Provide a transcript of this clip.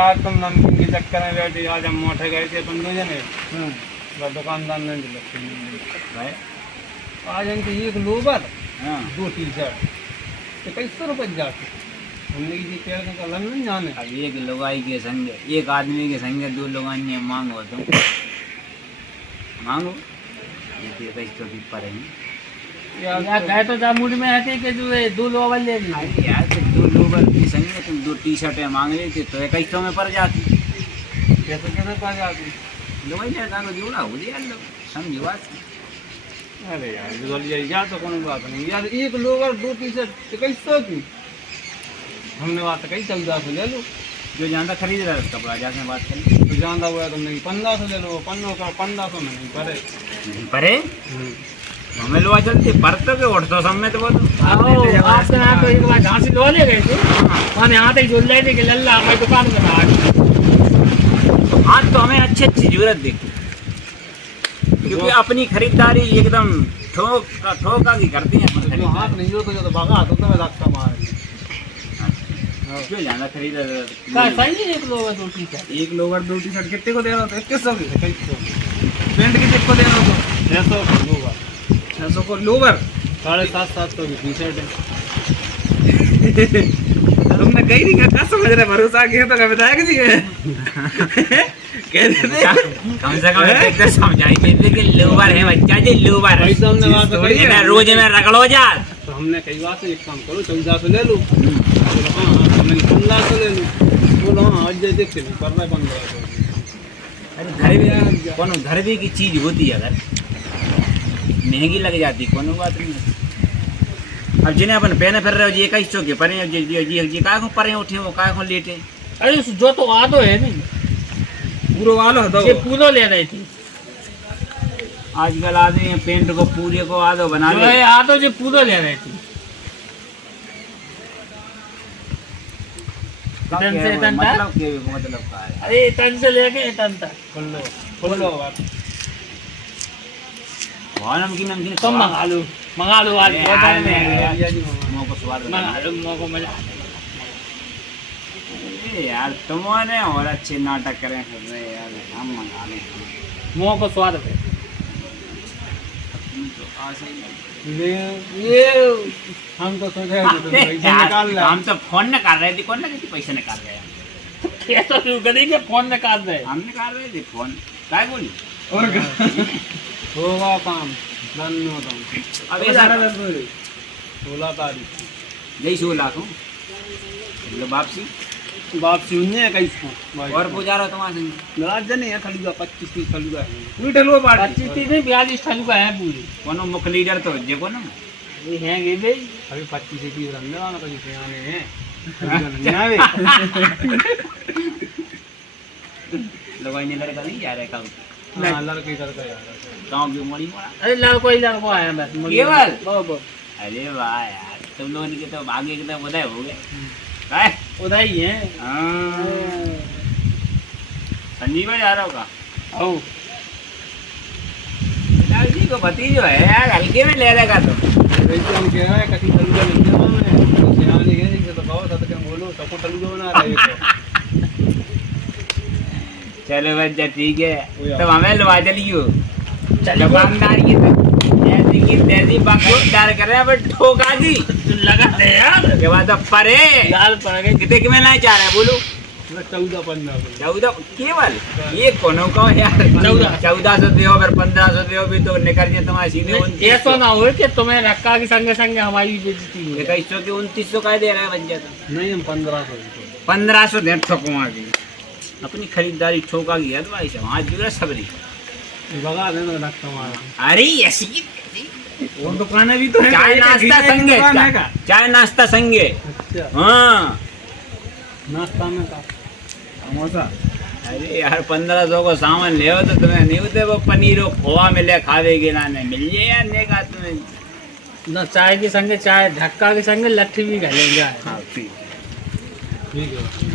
यार तुम नमकीन के चक्कर में बैठे, आज हम मोटे गए थे अपन दो जने, दुकानदार ने भाई आज इनकी एक लोवर, दो टी शर्ट तो कई 100 रुपये जाते। हमने की पेड़ का कलम नहीं जाने। अब एक लुगाई के संगे, एक आदमी के संगे दो लुगाई मांगो तुम मांगो ये तो पर है यार गए तो जा मूड में आते कि जो ये 2 लोवर ले ली यार, तो 2 लोवर के संगे तुम 2 टी शर्टें मांग रही थी तो 2100 में पड़ जाती। कैसे कैसे पा जाती लुगाई लड़का को जोड़ा हो दिया समझो बात। अरे यार बोलिए यार तो कोई बात नहीं यार, एक लोवर 2 टी शर्ट कई 100 की, हमने बात कही 1400 ले लो। जो जानता खरीद रहा है कपड़ा जाके बात करें तो जानता हुआ तुमने 1500 ले लो, 1500 में नहीं पड़े नहीं परे हमें लोआ चलती परतो के उठतो सब में तो बोलो आपके यहाँ तो एक बार झांसी लो ले गए थे वहाँ यहाँ तक झूल रहे थे कि लल्ला हमारी दुकान में था। आज तो हमें अच्छी अच्छी जरूरत देखी क्योंकि अपनी खरीदारी एकदम ठोका की करती है। जो हाथ नहीं हो तो भगा तो मैं लगता मार क्यों ज्यादा खरीद सही है। एक लोवर 2 टी शर्ट, एक लोवर 2 टी शर्ट कितने को दे रहा हो? 2100 की पेंट कितने को दे रहा हो? 600 लोवर, 600 को लोवर 750 की टी शर्ट है। तुमने कहीं नहीं क्या समझ रहे, भरोसा किया तो विधायक जी है कहते थे कम से कम एक समझाई देते कि लोवर है बच्चा जी लोवर रोज में रगड़ो जा। तो हमने कई बार से एक काम करो 1400 ले लो, हमने 1500 ले लो, बोलो हाँ आज देखते नहीं कर रहा है 1500। अरे घर भी घर भी की चीज होती है, अगर महंगी लग जाती कोनो बात नहीं। अब जिन्हें अपन पहने फिर रहे हो जी 2100 के परे जी काय को परे उठे वो काय को लेटे। अरे जो तो आदो है नहीं पूरा वाला दो ये पूरा ले रही थी। आजकल आदमी पेंट को पूरे को आधो बना ले आदो जो पूरा ले रही थी तन से तन तक मतलब का है। अरे तन से लेके तन तक खोलो नमकीन नमकीन तुम मंगा लो आज को स्वाद मंगा लो मोको मजा। यार तुमने और अच्छे नाटक करें फिर रहे यार, हम मंगा लें मोको स्वाद है ये हम तो सोचे हम तो फोन निकाल रहे थे, कौन लगे पैसे निकाल रहे हैं कैसा करी के फोन निकाल रहे हम निकाल रहे थे फोन काय बोली और होगा काम धन होता हूँ। अब ये सारा 16 तारीख यही 16 को मतलब वापसी उन्हें 21 और पूजा रहा तुम्हारे संग नाराज नहीं है, खलूगा 25-30 खलूगा है मीठे लो पार्टी 25 नहीं 42 ठलू का है पूरी कोनो मुख्य लीडर तो जेको ना ये हैं गे बे अभी 25-30 रंगे वाला कहीं से आने हैं लगाई ने लड़का नहीं जा रहा है काम हां लड़के करता यार गांव की मोड़ी मोड़ा। अरे लड़को ही लड़को आया बस केवल बाबा अरे वाह यार तुम लोगों के तो भाग्य के तो बधाई हो गए काय उधर ही है। संजीव जा रहा होगा आओ जी को भतीजो है यार, हल्के में ले लेगा तो वैसे हम कह रहे हैं कहीं खलूगा नहीं है मैं तो सियाने के तो कहो सब के बोलो सबको खलूगा बना रहे हो। चलो बच्चा ठीक है तो हमें लवा चलियो दुकानदार की जैसी की तैसी बाकायदार कर रहे हैं बट ठोका जी लगा दे यार के बाद अब परे यार पड़ गए कितने में ना चाह रहे हैं बोलो 14-15 केवल ये कोनो का यार 1400 दियो फिर 1500 दियो भी तो निकल जाए तुम्हारे सीधे ऐसा ना हो कि तुम्हें रक्का के संगे संगे हमारी बेइज्जती हो। 2100 की 2900 का दे रहा है बच्चा तो नहीं हम 1500 दे ठोकुआ की अपनी खरीदारी ठोका की है भाई साहब आज जुड़ा सबरी भगा देना रखता हमारा। अरे ऐसी और दुकानें भी तो है, चाय नाश्ता संगे चाय नाश्ता संगे अच्छा हाँ नाश्ता में का समोसा। अरे यार 1500 को सामान ले तो तुम्हें नहीं होते वो पनीर खोआ मिले खावेगी ना नहीं मिल जाए यार नेगा तुम्हें ना चाय के संगे चाय धक्का के संगे लट्ठी भी घलेंगे। हाँ ठीक है